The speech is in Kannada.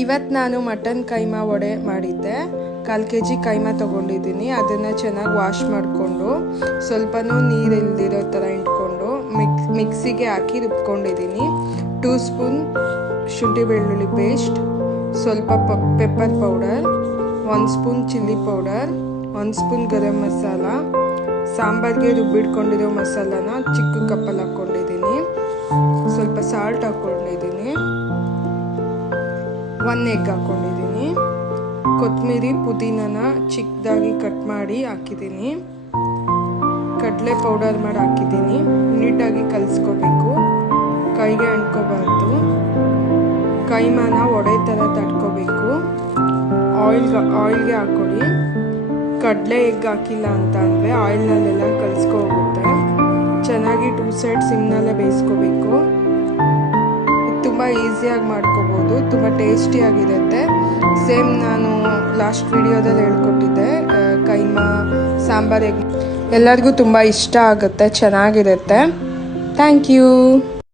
ಇವತ್ತು ನಾನು ಮಟನ್ ಕೈಮಾ ವಡೆ ಮಾಡಿದ್ದೆ. 1/4 kg ಕೈಮಾ ತೊಗೊಂಡಿದ್ದೀನಿ. ಅದನ್ನು ಚೆನ್ನಾಗಿ ವಾಶ್ ಮಾಡಿಕೊಂಡು ಸ್ವಲ್ಪನೂ ನೀರು ಇಲ್ದಿರೋ ಥರ ಇಟ್ಕೊಂಡು ಮಿಕ್ಸಿಗೆ ಹಾಕಿ ರುಬ್ಕೊಂಡಿದ್ದೀನಿ. 2 ಸ್ಪೂನ್ ಶುಂಠಿ ಬೆಳ್ಳುಳ್ಳಿ ಪೇಸ್ಟ್, ಸ್ವಲ್ಪ pepper powder, 1 spoon chilli powder, 1 spoon garam masala, ಸಾಂಬಾರಿಗೆ ರುಬ್ಬಿಟ್ಕೊಂಡಿರೋ ಮಸಾಲಾನ ಚಿಕ್ಕ ಕಪ್ಪಲ್ಲಿ ಹಾಕ್ಕೊಂಡಿದ್ದೀನಿ, ಸ್ವಲ್ಪ ಸಾಲ್ಟ್ ಹಾಕ್ಕೊಂಡಿದ್ದೀನಿ, 1 ಎಗ್ ಹಾಕ್ಕೊಂಡಿದ್ದೀನಿ, ಕೊತ್ತಂಬರಿ ಪುದೀನನ ಚಿಕ್ಕದಾಗಿ ಕಟ್ ಮಾಡಿ ಹಾಕಿದ್ದೀನಿ, ಕಡಲೆ ಪೌಡರ್ ಮಾಡಿ ಹಾಕಿದ್ದೀನಿ. ನೀಟಾಗಿ ಕಲಿಸ್ಕೋಬೇಕು, ಕೈಗೆ ಅಂಟ್ಕೋಬಾರ್ದು. ಕೈಮಾನ ಒಡೆ ಥರ ತಡ್ಕೋಬೇಕು. ಆಯಿಲ್ಗೆ ಹಾಕ್ಕೊಳ್ಳಿ. ಕಡಲೆ ಎಗ್ ಹಾಕಿಲ್ಲ ಅಂತ ಅಂದರೆ ಆಯಿಲ್ನಲ್ಲೆಲ್ಲ ಕಲಿಸ್ಕೋಗುತ್ತೆ. ಚೆನ್ನಾಗಿ 2 ಸೈಡ್ ಸಿಮ್ನಲ್ಲೇ ಬೇಯಿಸ್ಕೋಬೇಕು. ತುಂಬ ಈಸಿಯಾಗಿ ಮಾಡ್ಕೋಬೋದು, ತುಂಬ ಟೇಸ್ಟಿಯಾಗಿರುತ್ತೆ. ಸೇಮ್ ನಾನು ಲಾಸ್ಟ್ ವಿಡಿಯೋದಲ್ಲಿ ಹೇಳ್ಕೊಟ್ಟಿದ್ದೆ ಕೈಮಾ ಸಾಂಬಾರ್ ಎಗ್. ಎಲ್ಲರಿಗೂ ತುಂಬ ಇಷ್ಟ ಆಗುತ್ತೆ, ಚೆನ್ನಾಗಿರುತ್ತೆ. Thank you.